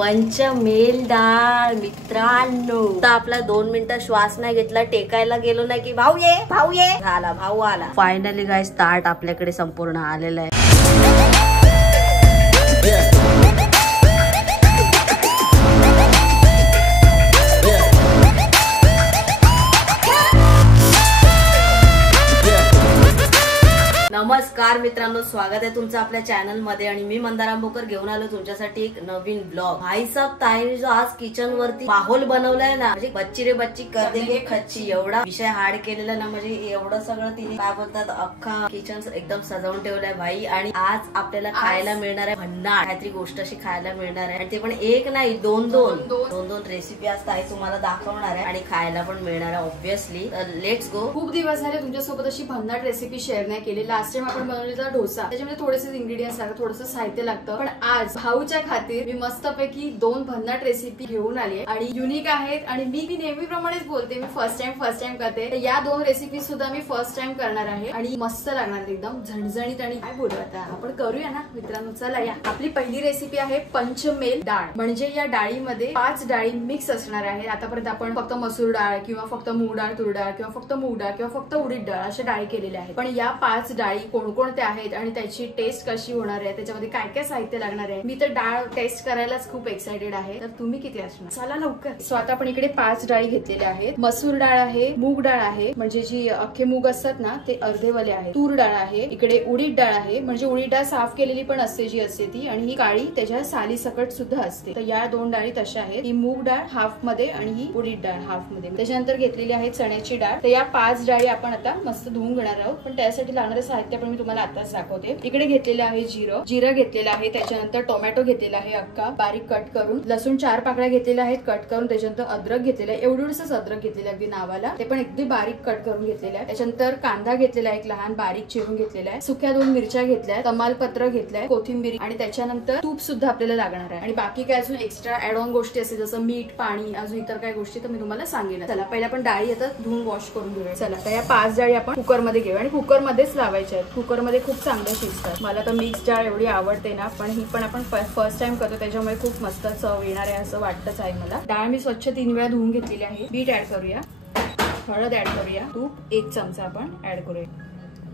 पंचमेल डाळ मित्रांनो, तर आपला 2 मिनिटं श्वास नाही घेतला, टेकायला गेलो नाही की भाऊ ये भाऊ ये, झाला भाऊ आला. फायनली गाइस ताट आपल्याकडे संपूर्ण आलेला आहे. नमस्कार मित्रांनो, स्वागत आहे तुमचं आपल्या चॅनल मध्ये आणि मी मंदारा आंबोकर घेऊन आलो तुमच्यासाठी एक नवीन ब्लॉग. भाई साहब ताईने जो आज किचन वरती माहोल बनवलाय ना, म्हणजे बच्ची रे बच्ची कर देंगे खच्ची, एवढा विषय हार्ड केलेला ना, म्हणजे एवढं सगळं तिने काय बोलतात अख्खा किचन एकदम सजवून ठेवलाय भाई. आणि आज आपल्याला खायला मिळणार आहे भन्नाट काहीतरी गोष्ट अशी खायला मिळणार आहे, आणि ते पण एक नाही दोन रेसिपी आज ताई तुम्हाला दाखवणार आहे आणि खायला पण मिळणार आहे ऑब्विसली. Let's go. खूप दिवस झाले तुमच्यासोबत अशी भन्नाट रेसिपी शेअर नाही केली. लास्ट टाइम आपण बनवलेला डोसा, त्याच्यामध्ये थोडेसे इंग्रेडियंट्स लागतात, थोडंसं साहित्य लागतं, पण आज भाऊच्या खातीर मी मस्तपैकी 2 भन्नाट रेसिपी घेऊन आली आणि युनिक आहेत. आणि मी नेहमीप्रमाणेच बोलते, मी फर्स्ट टाइम करते, तर या 2 रेसिपी सुद्धा मी फर्स्ट टाइम करणार आहे आणि मस्त लागणार, एकदम झणझणीत. आणि काय बोलू आता आपण करूया ना मित्रांनो, चला या. आपली पहिली रेसिपी आहे पंचमेल डाळ, म्हणजे या डाळीमध्ये 5 डाळी मिक्स असणार आहेत. आतापर्यंत आपण फक्त मसूर डाळ किंवा फक्त मूग डाळ, तूर डाळ किंवा फक्त मूग डाळ किंवा फक्त उडीद डाळ अशा डाळी केलेल्या आहेत, पण या 5 डाळी कोणकोणत्या आहेत आणि त्याची टेस्ट कशी होणार आहे, त्याच्यामध्ये काय काय साहित्य लागणार आहे, मी तर डाळ टेस्ट करायलाच खूप एक्साइटेड आहे. तर तुम्ही किती असणार, चला लवकर. सो आता आपण इकडे 5 डाळी घेतलेल्या आहेत. मसूर डाळ आहे, मूग डाळ आहे, म्हणजे जी अख्खे मूग असतात ना ते अर्धेवाले आहेत, तूर डाळ आहे, इकडे उडीद डाळ आहे, म्हणजे उडीद डाळ साफ केलेली पण असते जी असते ती, आणि ही काळी त्याच्या साली सकट सुद्धा असते. तर या 2 डाळी तशा आहेत, ही मूग डाळ हाफ मध्ये आणि ही उडीद डाळ हाफ मध्ये. त्याच्यानंतर घेतलेली आहे चण्याची डाळ. तर या 5 डाळी आपण आता मस्त धुवून घेणार आहोत, पण त्यासाठी लागणारे साहित्य पण मी तुम्हाला आताच दाखवते. इकडे घेतलेलं आहे जिरं घेतलेलं आहे, त्याच्यानंतर टोमॅटो घेतलेला आहे अख्खा बारीक कट करून, लसूण 4 पाकळ्या घेतलेल्या आहेत कट करून, त्याच्यानंतर अद्रक घेतलेला आहे, एवढंच अद्रक घेतलेलं अगदी नावाला, ते पण अगदी बारीक कट करून घेतलेलं आहे. त्याच्यानंतर कांदा घेतलेला आहे, एक लहान बारीक चिरून घेतलेला आहे, सुक्या 2 मिरच्या घेतल्या, तमालपत्र घेतलंय, कोथिंबीर, आणि त्याच्यानंतर तूप सुद्धा आपल्याला लागणार आहे. आणि बाकी काय अजून एक्स्ट्रा ऍड ऑन गोष्टी असतील जसं मीठ, पाणी, अजून इतर काय गोष्टी तर मी तुम्हाला सांगेन. चला पहिला आपण डाळी आता धुवून वॉश करून घेऊया. चला तर या 5 डाळी आपण कुकर मध्ये घेऊया आणि कुकर मध्येच लावायच्या आहेत. कुकर मध्ये खूप चांगलं शिजतात. मला तर मिक्स डाळ एवढी आवडते ना, पण ही पण आपण फर्स्ट टाइम करतो त्याच्यामुळे खूप मस्त चव येणार आहे असं वाटतच आहे मला. डाळ मी स्वच्छ 3 वेळा धुवून घेतलेली आहे. मीठ ऍड करूया, हळद ऍड करूया, तूप 1 चमचा आपण ऍड करूया.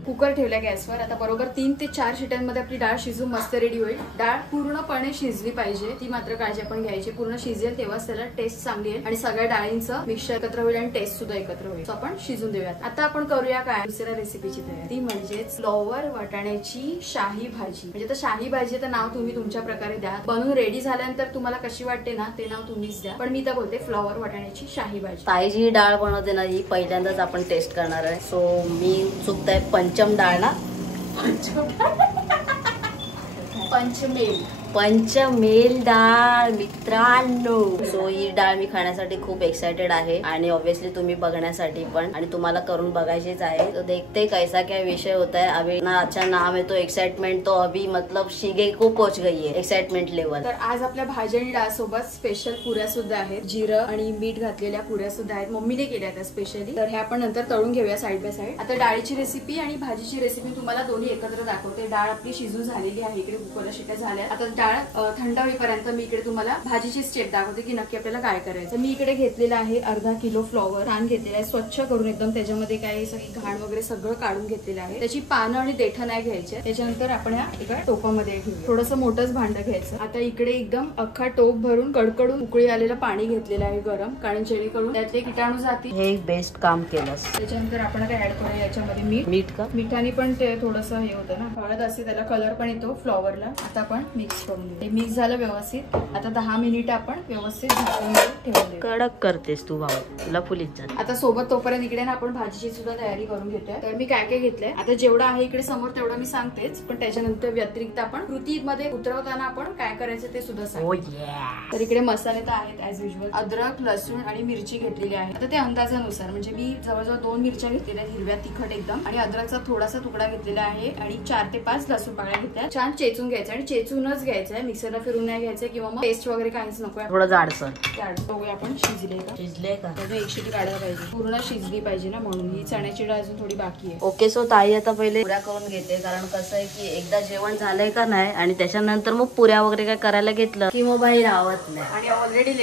कुकर ठेवल्या गॅसवर. आता बरोबर 3 ते 4 शिट्यांमध्ये आपली डाळ शिजून मस्त रेडी होईल. डाळ पूर्णपणे शिजली पाहिजे, ती मात्र काळजी आपण घ्यायची. पूर्ण शिजेल तेव्हाच त्याला टेस्ट चांगली येईल आणि सगळ्या डाळींचं मिक्सचर एकत्र होईल आणि टेस्ट सुद्धा एकत्र होईल. आपण शिजून देऊयात. आता आपण करूया काय दुसऱ्या रेसिपीची तयारी, ती म्हणजेच फ्लॉवर वाटाण्याची शाही भाजी. म्हणजे तर शाही भाजी तर नाव तुम्ही तुमच्या प्रकारे द्या, बनवून रेडी झाल्यानंतर तुम्हाला कशी वाटते ना ते नाव तुम्हीच द्या, पण मी तर बोलते फ्लॉवर वाटाण्याची शाही भाजी. ताई जी डाळ बनवते ना ही पहिल्यांदाच आपण टेस्ट करणार आहे. सो मी चुकताय पंचम डाळ ना, पंचमेल डाळ मित्रांनो. सो ही डाळ मी खाण्यासाठी खूप एक्साइटेड आहे आणि ऑब्विसली तुम्ही बघण्यासाठी पण, आणि तुम्हाला करून बघायचीच आहे. तो देखते कैसा क्या विषय होता है. अभी ना अच्छा नाम है तो एक्साइटमेंट तो अभी मतलब शिगे को पोच गई है एक्साइटमेंट लेवल. तर आज आपल्या भाजी आणि डाळ सोबत स्पेशल पुऱ्या सुद्धा आहेत, जिरं आणि मीठ घातलेल्या पुऱ्या सुद्धा आहेत, मम्मीने केल्या त्या स्पेशली. तर ह्या आपण नंतर तळून घेऊया साइड बाय साइड. आता डाळीची रेसिपी आणि भाजीची रेसिपी तुम्हाला दोन्ही एकत्र दाखवते. डाळ आपली शिजून झालेली आहे, इकडे कुकरला शिट्या झाल्या. आता डाळ थंड होईपर्यंत मी इकडे तुम्हाला भाजीची स्टेप दाखवते की नक्की आपल्याला काय करायचं. मी इकडे घेतलेला आहे अर्धा किलो फ्लॉवर, छान घेतलेला आहे स्वच्छ करून एकदम, त्याच्यामध्ये काय सगळी घाण वगैरे सगळं काढून घेतलेलं आहे. त्याची पानं आणि देठं नाही घ्यायचे. त्याच्यानंतर आपण ह्या एका टोपामध्ये घेऊया, थोडंसं मोठंच भांड घ्यायचं. आता इकडे एकदम अख्खा टोप भरून कडकडून उकळी आलेलं पाणी घेतलेलं आहे गरम, कारण जेणेकरून त्यातले किटाणू जातील. हे एक बेस्ट काम केलंस. त्याच्यानंतर आपण काय ऍड करूया याच्यामध्ये मीठ का मिठाने पण ते थोडंसं हे होतं ना, हळद असते त्याला कलर पण येतो फ्लॉवरला. आता आपण मिक्स करून घेऊ. मिक्स झालं व्यवस्थित. आता 10 मिनिट आपण व्यवस्थित झाकून ठेवून देऊ. कडक करतेस तू भाऊ, तुला फुलीच जात. आता सोबत तोपर्यंत इकडे ना आपण भाजीची सुद्धा तयारी करून घेतोय. तर मी काय काय घेतलंय आता जेवढं आहे इकडे समोर तेवढं मी सांगतेच, पण त्याच्यानंतर व्यतिरिक्त आपण कृतीमध्ये उतरवताना आपण काय करायचं ते सुद्धा सांगते. तर इकडे मसाले तर आहेत ऍज युजल, अद्रक, लसूण आणि मिरची घेतलेली आहे. आता ते अंदाजानुसार, म्हणजे मी जवळजवळ 2 मिरच्या घेतलेल्या हिरव्या तिखट एकदम, आणि अद्रकचा थोडासा तुकडा घेतलेला आहे आणि 4 ते 5 लसूण पाकळ्या घेतल्या. छान चेचून घ्यायचं आणि चेचूनच घ्यायचं. घ्यायचं आहे, मिक्सरला फिरून नाही घ्यायचं किंवा मग पेस्ट वगैरे काहीच नको. थोडं जाडसर. बघूया आपण शिजले का. शिजले का. त्याचं एक शिटी काढायला पाहिजे, पूर्ण शिजली पाहिजे ना, म्हणून ही चण्याची डाळ अजून थोडी बाकी आहे. ओके. सो ताई आता पहिले पुऱ्या करून घेते, कारण कसं आहे की एकदा जेवण झालंय का नाही आणि त्याच्यानंतर मग पुऱ्या वगैरे काय करायला घेतलं की मग बाई राहत नाही. आणि ऑलरेडी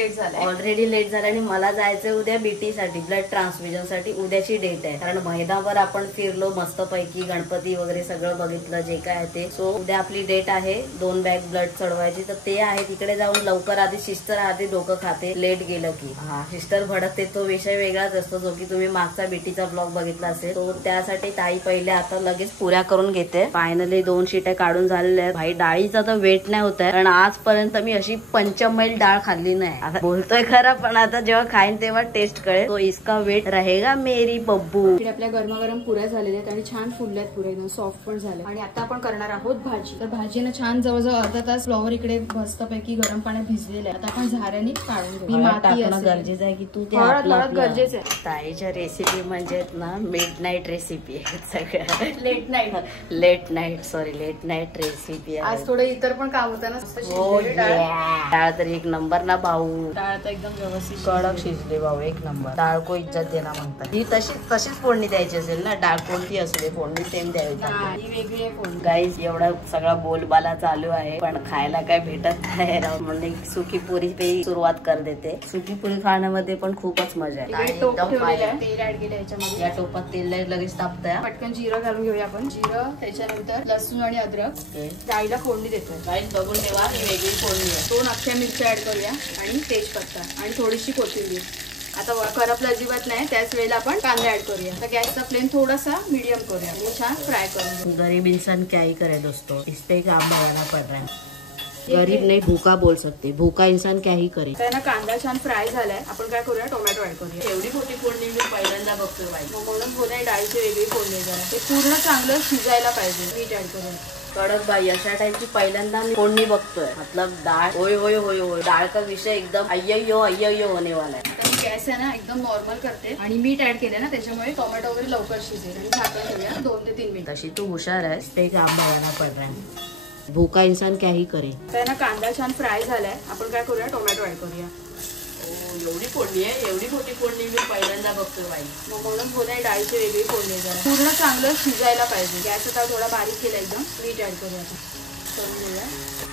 लेट झालं आणि मला जायचंय उद्या बीटी साठी, ब्लड ट्रान्सफ्युजन साठी. उद्याची डेट आहे, कारण महिनाभर आपण फिरलो मस्त पैकी, गणपती वगैरे सगळं बघितलं जे काय आहे ते. सो उद्या आपली डेट आहे 2 बॅग ब्लड चढवायची, तर ते आहे. तिकडे जाऊन लवकर आधी सिस्टर आधी डोकं खाते लेट गेलं की. हा, सिस्टर भडकते तो विषय वेगळाच असतो, जो की तुम्ही मागचा बीटीचा ब्लॉग बघितला असेल. तो त्यासाठी ताई पहिले आता लगेच पुऱ्या करून घेते. फायनली 2 शिट्या काढून झालेल्या आहेत. भाई डाळीचा तर वेट नाही होत आहे, कारण आजपर्यंत मी अशी 5 मैल डाळ खाल्ली नाही. आता बोलतोय खरा, पण आता जेव्हा खाईन तेव्हा टेस्ट कळेल. तो इसका वेट रहेगा मेरी बब्बू. आपल्या गरमागरम पुऱ्या झालेल्या आहेत आणि छान फुलल्यात पुऱ्या, एकदम सॉफ्ट पण झाले. आणि आता आपण करणार आहोत भाजी. तर भाजीनं छान जवळजवळ अर्धा तास फ्लॉवर इकडे मस्तपैकी गरम पाण्यात भिजलेलं आहे. आता आपण झाऱ्याने काढून घेऊ. गरजेचं आहे की तू ते गरजेचं आहे. ताईच्या रेसिपी म्हणजे ना मिड नाईट रेसिपी आहे सगळ्या. लेट नाईट रेसिपी आहे. आज थोडं इतर पण काम होतं ना. डाळ तर एक नंबर ना भाऊ. डाळ तर एकदम व्यवस्थित कडक शिजले भाऊ, एक नंबर. डाळ को इज्जत देणार म्हणतात. ही तशीच फोडणी द्यायची असेल ना, डाळ कोणती असू दे फोडणी सेम द्यावी. वेगळी आहे. गाईज एवढा सगळा बोलबाला चालू आहे, पण खायला काय भेटत नाही. म्हणून सुकी पुरी पे सुरुवात कर देते. सुकी पुरी खाण्यामध्ये पण खूपच मजा आहे. तेल ऍड केलं याच्यामध्ये. या टोपात तेल लगेच तापतंय. पटकन जिरं घालून घेऊया आपण. जिरं, त्याच्यानंतर लसूण आणि अद्रक. डाळीला फोडणी देतो. गाईज बघून ठेवा, ही वेगळी फोडणी आहे. 2 अख्ख्या मिरच्या ऍड करूया आणि तेजपत्ता आणि थोडीशी कोथिंबीर. आता करपला अजिबात नाही, त्याच वेळेला आपण कांदा ऍड करूया. तर गॅसचा फ्लेम थोडासा मीडियम करूया आणि छान फ्राय करून. गरीब इंसान क्या ही करे दोस्तों, इस पे काम भराना पड़ रहा है. गरीब नाही भूका बोल सकते, भूका इंसान क्या ही करे. ना कांदा छान फ्राय झालाय, आपण काय करूया टोमॅटो ऍड करूया. एवढी मोठी फोडणी मी पहिल्यांदा बघतोय बाई. म्हणून पुन्हा डाळीची वेगळी फोडणी जरा ते पूर्ण चांगलं शिजायला पाहिजे. मीठ ऍड करूया. कडक बाई, अशा टाईपची पहिल्यांदा मी फोडणी बघतोय. मतलब डाळ होय होय होय होय, डाळ का विषय एकदम अय्यो होने वाला आहे. तर गॅस आहे ना एकदम नॉर्मल करते आणि मीठ ऍड केलं ना, त्याच्यामुळे टोमॅटो वगैरे लवकर शिजेल. आणि झाकण ठेवूया 2 ते 3 मिनिट. तशी तू हुशार आहेस, ते काम भरायला पड़ रहा है. भूका इंसान क्या ही करे. तर ना कांदा छान फ्राय झालाय, आपण काय करूया टोमॅटो ऍड करूया. एवढी फोडणी आहे, एवढी मोठी फोडणी मी पहिल्यांदा बघतोय बाई. म्हणून पुन्हा डाळीची वेगळी फोडणी जरा पूर्ण चांगलं शिजायला पाहिजे. गॅस आता थोडा बारीक केला एकदम. मीठ ऍड करूया करून घेऊया.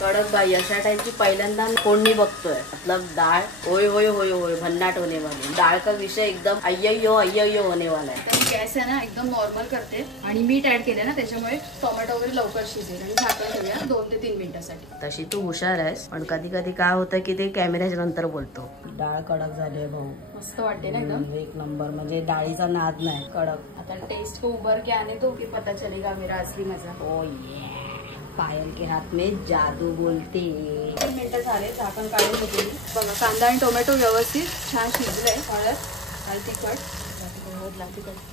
कडक बाई, अशा टाईपची पहिल्यांदा फोडणी बघतोय. मतलब डाळ होय होय होय होय भन्नाट होने वाली. डाळ का विषय एकदम अय्यो होने वाला आहे. तर गॅस आहे ना एकदम नॉर्मल करते आणि मीठ ऍड केलं ना, त्याच्यामुळे टोमॅटो वगैरे लवकर शिजेल. आणि झाकण ठेवूया 2 ते 3 मिनिटासाठी. तशी तू हुशार आहेस, पण कधी कधी काय होतं की ते कॅमेऱ्याच्या नंतर बोलतो. डाळ कडक झाली भाऊ, मस्त वाटते ना एकदम. एक नंबर, म्हणजे डाळीचा नाद नाही, कडक. आता टेस्ट को उभर के आने दो, फिर पता चलेगा मेरा असली मजा. ओ ये पायल के हाथ में जादू बोलते. 3 मिनिटं झाले, झाकण काढून घेतली. बघा कांदा आणि टोमॅटो व्यवस्थित छान शिजलंय. हळद, लाल तिखट, लाल तिखट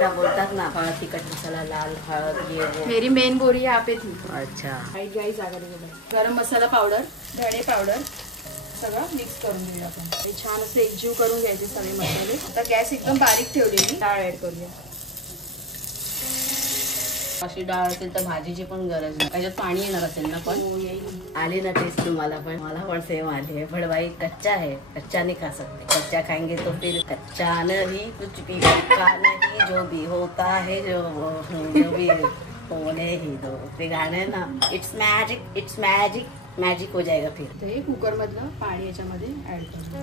का बोलतात ना, हळद तिखट मसाला, लाल हळद, ये वो. मेरी मेन बोरी यहाँ पे थी. अच्छा. गाई जागा गरम मसाला पावडर, धणे पावडर सगळं मिक्स करून घेऊया आपण. ते छान असं एकजीव करून घ्यायचे सगळे मसाले. आता गॅस एकदम बारीक ठेवलेली. डाळ ऍड करूया. अशी डाळ असेल तर भाजीची पण गरज नाही, त्याच्यात पाणी येणार असेल ना. पण आली ना टेस्ट तुम्हाला पण, मला पण सेम आली आहे. पण भाई कच्चा है, कच्चा नहीं खा सकते. कच्चा खाएंगे तो फिर कच्चा नहीं कुछ भी पक्का नहीं, जो भी होता है जो भी होने ही दो. ते गाणं ना, इट्स मॅजिक मॅजिक हो जाएगा. फिर ते कुकर मधलं पाणी याच्यामध्ये ऍड करू.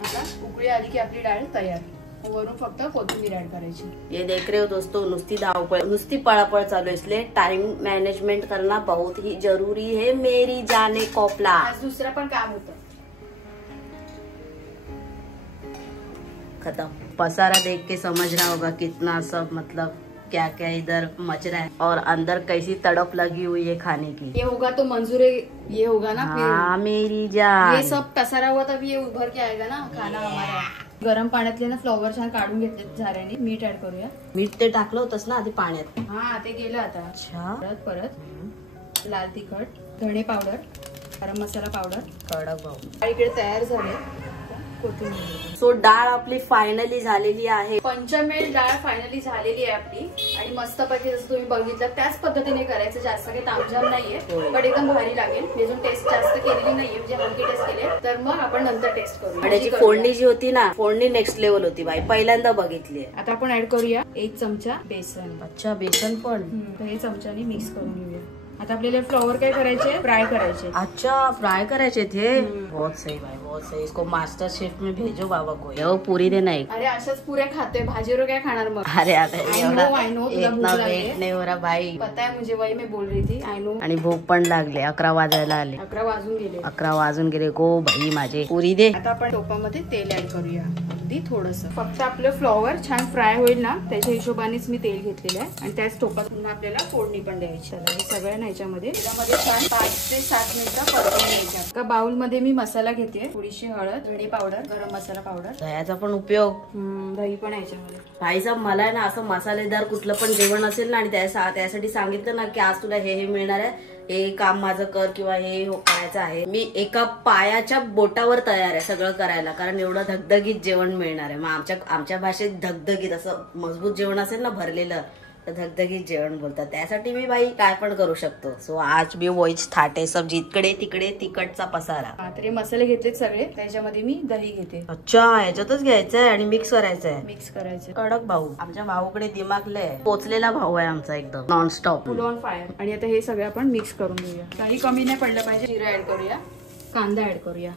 आता उकळी आली की आपली डाळ तयार. वरून फक्त कोथिंबीर ऍड करायची. ये देख रहे हो दोस्तों, नुस्ती धावपळ, नुस्ती पळापळ चालू, इसलिए टाइम मैनेजमेंट करना बहुत ही जरूरी है मेरी जाने कोपला. आज दुसरा पण काम होतं. खत्म. पसारा देख के समझना होगा कितना सब मतलब क्या क्या इधर मच रहा है और अंदर कैसी तड़प लगी हुई है खाने की. ये होगा तो मंजूर है, ये होगा ना. हाँ मेरी जान, ये सब पसारा हुआ तभी ये उभर के आएगा ना खाना हमारा. गरम पाण्यातले ना फ्लॉवर छान काढून घेतले झाऱ्याने. मीठ ऍड करूया. मीठ ते टाकलं होतंस ना आधी पाण्यात. हा ते गेलं आता. अच्छा. परत लाल तिखट, धणे पावडर, गरम मसाला पावडर. कडक भाऊ. इकडे तयार झाले. कोथिंबीर. सो डाळ आपली फायनली झालेली आहे. पंचमेल डाळ फायनली झालेली आहे आपली आणि मस्तपैकी जसं तुम्ही बघितलं त्याच पद्धतीने करायचं. जास्त काही तामझाम नाहीये पण एकदम भारी लागेल. मी अजून टेस्ट जास्त केलेली नाहीये म्हणजे हलकी टेस्ट केली तर मग आपण नंतर टेस्ट करू. आणि याची फोडणी जी होती ना, फोडणी नेक्स्ट लेवल होती बाई, पहिल्यांदा बघितली. आता आपण ऍड करूया 1 चमचा बेसन. अच्छा, बेसन पण हे चमच्याने मिक्स करून घेऊया. आता आपल्याला फ्लॉवर काय करायचे, फ्राय करायचे. अच्छा, फ्राय करायचे थे. बहुत सही भाई, बहुत सही. इसको मास्टर शेफ में भेजो बाबा को. यो पुरी दे नाही. अरे अशाच पुऱ्या खाते, भाजीवर काय खाणार मग. अरे आता I know, इतना वेट नाही हो रहा भाई. पता है मुझे, वही मैं बोल रही थी. I know. आणि भूक पण लागले. 11 वाजायला आले. 11 वाजून गेले. 11 वाजून गेले गो भाई माझे. पुरी दे. आता आपण टोपामध्ये तेल ऍड करूया, अगदी थोडस. फक्त आपलं फ्लॉवर छान फ्राय होईल ना त्याच्या हिशोबानेच मी तेल घेतलेलं आहे. आणि त्याच टोपात पुन्हा आपल्याला फोडणी पण द्यायची. हे सगळ्या ह्याच्यामध्ये छान 5 ते 7 मिनिटं परतून घ्यायच्या. एका बाउल मध्ये मी मसाला घेते. थोडीशी हळद, धणे पावडर, गरम मसाला पावडर, दह्याचा पण उपयोग. दही पण याच्यामध्ये. भाई साहेब, मला ना असं मसालेदार कुठलं पण जेवण असेल ना आणि त्यासाठी सांगितलं ना की आज तुला हे मिळणार आहे, हे काम माझं कर किंवा हे करायचं आहे, मी एका पायाच्या बोटावर तयार आहे सगळं करायला. कारण एवढं धगधगीत जेवण मिळणार आहे. मग आमच्या भाषेत धगधगीत असं मजबूत जेवण असेल ना भरलेलं, धगधगीत जेवण बोलतात. त्यासाठी मी बाई काय पण करू शकतो. सो आज मी वॉइस थाटे सब जिकडे तिकडे तिकडचा पसारा. तरी मसाले घेतलेत सगळे. त्याच्यामध्ये मी दही घेते. अच्छा, याच्यातच घ्यायचंय आणि मिक्स करायचंय. मिक्स करायचं. कडक भाऊ, आमच्या भाऊकडे दिमागले पोचलेला भाऊ आहे आमचा, एकदम नॉनस्टॉप, फुल ऑन फायर. आणि आता हे सगळं आपण मिक्स करून घेऊया. काही कमी नाही पडलं पाहिजे. जिरं ऍड करूया, कांदा ऍड करूया.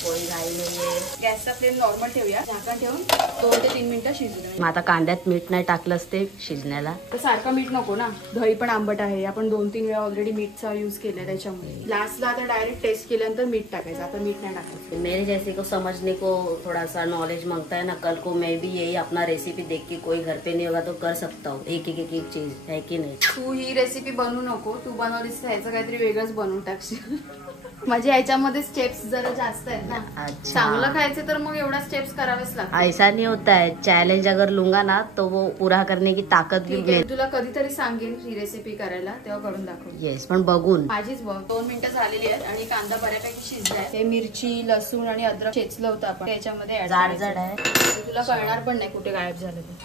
कोई घाई नाहीये. गॅसचा फ्लेम नॉर्मल ठेवूया. झाकण ठेवून 2 ते 3 मिनिटं शिजू. मग आता कांद्यात मीठ नाही टाकलंच ते शिजण्याला, तर सारखं मीठ नको ना. दही पण आंबट आहे. आपण 2-3 वेळा ऑलरेडी मीठचा यूज केलाय त्याच्यामुळे. लास्टला आता डायरेक्ट टेस्ट केल्यानंतर मीठ टाकायचं. आता मीठ नाही टाकायचं. मेरे जैसे को समझने को थोड़ा सा नॉलेज मांगता है ना, कल को मैं भी यही अपना रेसिपी देख के कोई घर पे नहीं होगा तो कर सकता हूँ. एक चीज है की नाही. तू ही रेसिपी बनवू नको. तू बनवलीस ह्याचं काहीतरी वेगळंच बनवून टाकशील. म्हणजे ह्याच्यामध्ये स्टेप्स जरा जास्त आहेत ना. चांगलं खायचं तर मग एवढा स्टेप्स करावेच लागतात. ऐसा नहीं होता है. चैलेंज अगर लूंगा ना तो वो पूरा करने की ताकत भी मिळेल. तुला कधीतरी सांगेन ही रेसिपी करायला, तेव्हा करून दाखव. येस, पण बघून. माझीच बघ. 2 मिनिटं झालेली आहेत आणि कांदा बऱ्यापैकी शिजलाय. हे मिरची, लसूण आणि अद्रक चेचलं होतं आपण त्याच्यामध्ये जाड जाड आहे. तुला कळणार पण नाही कुठे गायब झालं ते.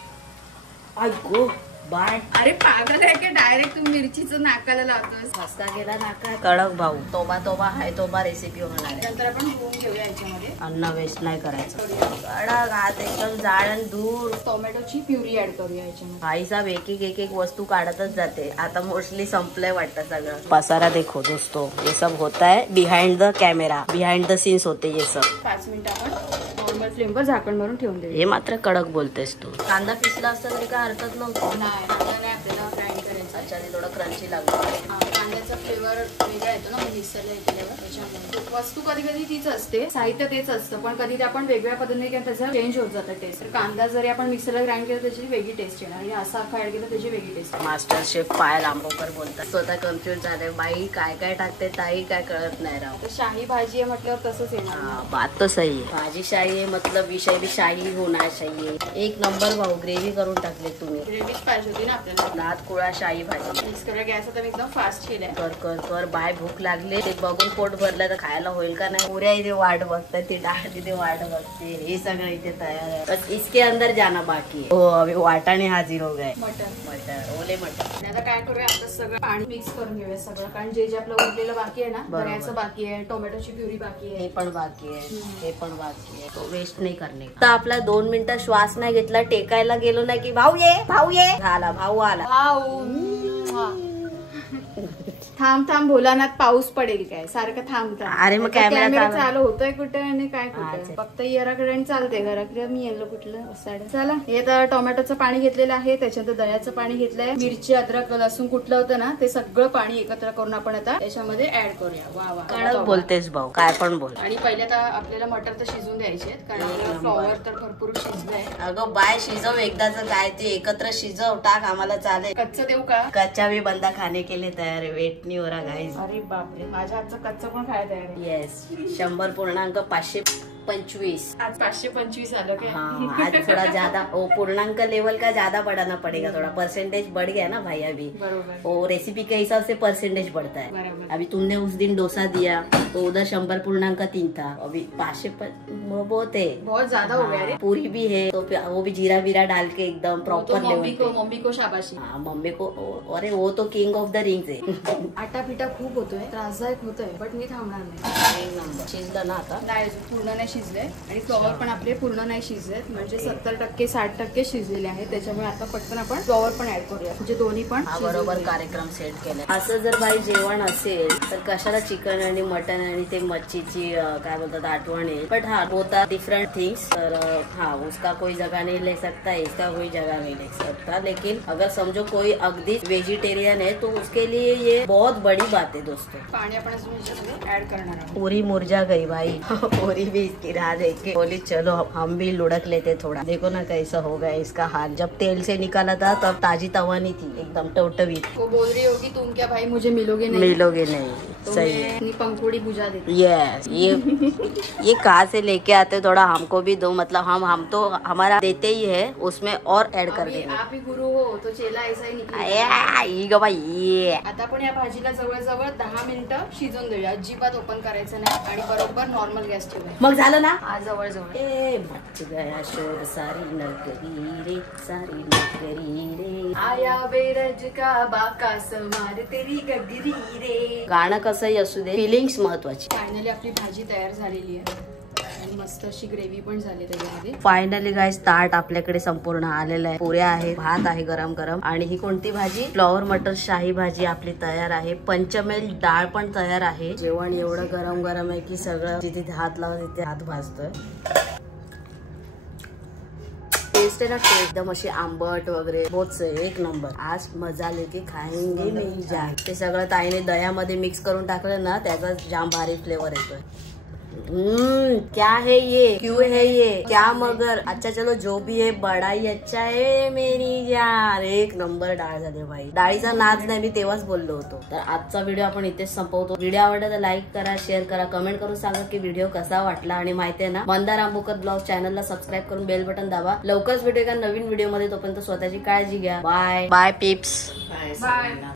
ऐकू बाय. अरे पागल आहे की डायरेक्ट तू मिरचीचं नाकाला लावतोस. हसता गेला नाका. कडक भाऊ, तोबा तोबा हाय तोबा रेसिपी होणार आहे. नंतर आपण धुवून घेऊया याच्यामध्ये. अन्न वेस्ट नाही करायचं. कडक हात एकदम जाड आणि दूर. टोमॅटोची प्युरी ऍड करूया याच्यामध्ये. भाई साहब एक वस्तू काढतच जाते. आता मोस्टली संपलंय वाटतं सगळं. पसारा देखो दोस्तों, ये सब होता है behind the camera, behind the scenes होते ये सब. 5 मिनिटं आपण नॉर्मल फ्लेमवर झाकण मारून ठेवून देऊ. हे मात्र कडक बोलतेस तू. कांदा पिसला असता तरी काय हरकत नव्हतं. नाही, कांदा नाही आपल्याला ग्राइंड करायचा. अच्छा, थोडं क्रंची लागतं. कांद्याचा फ्लेवर वेगळा येतो ना मिक्सरला केल्यावर. त्याच्यामुळे वस्तू कधी कधी तीच असते, साहित्य तेच असतं, पण कधी आपण वेगळ्या पद्धतीने त्याचा चेंज होत जातं टेस्ट. कांदा जरी आपण मिक्सरला ग्राइंड केला त्याची वेगळी टेस्ट येणार आणि असा अख्खा ऍड केला त्याची वेगळी टेस्ट. मास्टर शेफ पायल आंबोकर बोलतात. स्वतः कन्फ्युज झाले. बाई काय काय टाकते ताई काय कळत नाही राव. तर शाही भाजी आहे म्हटल्यावर तसंच येणार. बात तो सही है. भाजी शाही आहे मतलब विषय भी शाही होना चाहिए. एक नंबर भाऊ, ग्रेव्ही करून टाकले तुम्ही. ग्रेव्हीच पाहिजे होती ना आपल्याला. दात कुळा शाही भाजी. मिक्स करूया. गॅस आता मी एकदम फास्ट केलाय. कर कर कर. बाय भूक लागले. ते बघून पोट भरलं तर खायला होईल का नाही. पुऱ्या इथे वाट बघतात, ती डाळ तिथे वाट बघते. हे सगळं इथे तयार आहे. बस इसके अंदर जाना बाकी है. हो, अभी वाटाणे हाजिर हो गए. मटर ओले मटर. आता काय करूया, आपलं सगळं पाणी मिक्स करून घेऊया सगळं. कारण जे जे आपलं उरलेलं बाकी आहे ना, दह्याचं बाकी आहे, टोमॅटोची प्युरी बाकी आहे, हे पण बाकी आहे, हे पण बाकी आहे. तो वेस्ट नाही करणे. तर आपला 2 मिनिटं श्वास नाही घेतला, टेकायला गेलो नाही की भाऊ ये भाऊ ये. आला भाऊ आला. थांब थांब भोलानाथ, पाऊस पडेल काय सारखं थांबता. अरे मग कॅमेरा चालू होतोय कुठे आणि काय कुठे. फक्त येराकडे चालते घराकडे. मी येलो कुठलं साडे. चला, हे आता टोमॅटोचं पाणी घेतलेलं आहे, त्याच्यानंतर दह्याचं पाणी घेतलंय, मिरची अद्रक लसूण कुठलं होतं ना ते सगळं पाणी एकत्र करून आपण आता त्याच्यामध्ये ऍड करूया. वा वा, कडक बोलतेस भाऊ, काय पण बोल. आणि पहिले आता आपल्याला मटर तर शिजून द्यायचे आहेत कारण आपल्याला फ्लॉवर तर भरपूर शिजलंय. अगं बाय, शिजव एकदाच काय ते एकत्र शिजव टाक, आम्हाला चालेल. कच्चं देऊ का? कच्चा भी बंदा खाने के लिए तयार है. वेट नहीं हो रहा गाइस. अरे बापरे, माझ्या हातचं कच्चं पण खायला तयार आहे. येस, 100.5 525। आज 525 आलं काय? हाँ आज थोड़ा ज्यादा वो पूर्णांक लेवल का ज्यादा बढ़ाना पड़ेगा, थोड़ा परसेंटेज बढ़ गया ना भाई अभी। बरोबर। वो रेसिपी के हिसाब से परसेंटेज बढ़ता है। बराबर। अभी तुमने उस दिन डोसा दिया तो उधर 100.3 था, अभी 500 बहुत है, बहुत ज्यादा हो गया रे। पूरी भी है तो वो भी जीरा वीरा डाल के एकदम प्रॉपर लेवल। मम्मी को शाबाशी। हाँ मम्मी को, अरे वो तो किंग ऑफ द रिंग्स आहे। आटा पिठा खूप होतोय, त्रासदायक होतोय, बट मी थांबणार नाही। एक नंबर शिजलं ना आता? नाही पूर्ण नाही शिजले आणि फ्लॉवर पण आपले पूर्ण नाही शिजलेत, म्हणजे 70% 60% शिजलेले आहेत, त्याच्यामुळे आता पटकन आपण फ्लॉवर पण ऍड करूया, म्हणजे दोन्ही पण बरोबर कार्यक्रम सेट केला। असं जर भाई जेवण असेल तर कशाला चिकन आणि मटन आणि ते मच्छीची काय बोलतात आठवण आहे, बट हाँ होता डिफरेंट थिंग्स। तर हाँ उसका कोई जगह नहीं ले सकता, इसका कोई जगह नहीं ले सकता, लेकिन अगर समझो कोई अगदी वेजिटेरियन है तो उसके लिए ये बहुत बड़ी बात है दोस्तों। पाणी आपण ऍड करणार आहोत। पूरी मुरझा गई भाई। पूरी भी इसकी राह देख के बोली चलो हम भी लुढ़क लेते थोड़ा। देखो ना कैसा हो गया इसका हाल, जब तेल से निकाला था तब ताजी तवा नहीं थी, एकदम टवटवी। वो बोल रही होगी तुम क्या भाई मुझे मिलोगे नहीं, मिलोगे नहीं। तो सही मैं अपनी पंखुड़ी बुझा देती। यस ये कहाँ से लेके आते, थोड़ा हमको भी दो, मतलब हम तो हमारा देते ही है, उसमें और ऐड कर देंगे। आप ही गुरु हो तो चेला ऐसा ही निघेल। ये बाई आता पण या भाजीला जवळजवळ 10 मिनिटं शिजून देऊया, अजिबात ओपन करायचं नाही आणि बरोबर नॉर्मल गॅस ठेवूया। मग झालं ना? हा जवळ ए मच गया शोर सारी नगरी रे, सारी नगरी रे, आया बेरज का बाकास मार तेरी गगरी रे। गाणं कसंही असू दे, फिलिंग्स महत्वाची। फायनली आपली भाजी तयार झालेली आहे आणि मस्त अशी ग्रेव्ही पण झाली त्याच्यामध्ये। फायनली गाइस ताट आपल्याकडे संपूर्ण आलेलं आहे, पुऱ्या आहे, भात आहे गरम गरम, आणि ही कोणती भाजी? फ्लॉवर मटर शाही भाजी आपली तयार आहे, पंचमेल डाळ पण तयार आहे। जेवण एवढं गरम गरम आहे की सगळं जिथे हात लावून तिथे हात भाजतोय। टेस्ट है ना, एकदम अशी आंबट वगैरे बहुत एक नंबर। आज मजा लेके खाएंगे मेरी जान। ते सगळं ताईने दह्यामध्ये मिक्स करून टाकलं ना, त्याचा जाम भारी फ्लेवर येतोय। क्या है ये, क्यों है ये, क्या मगर, अच्छा चलो जो भी है बड़ा ही अच्छा है मेरी यार। एक नंबर डाळ झाली भाई, डाळीचा नाद नाही मी तेव्हाच बोललो होतो। तर आजचा व्हिडिओ आपण इथेच संपवतो। व्हिडिओ आवडला तर लाईक करा, शेअर करा, कमेंट करून सांगा की व्हिडिओ कसा वाटला, आणि माहितीये ना मंदार आंबोकर ब्लॉग चॅनलला सबस्क्राईब करून बेल बटन दाबा। लवकरच भेटूया एका नवीन व्हिडिओ मध्ये, तोपर्यंत स्वतःची काळजी घ्या। Bye bye peeps, bye.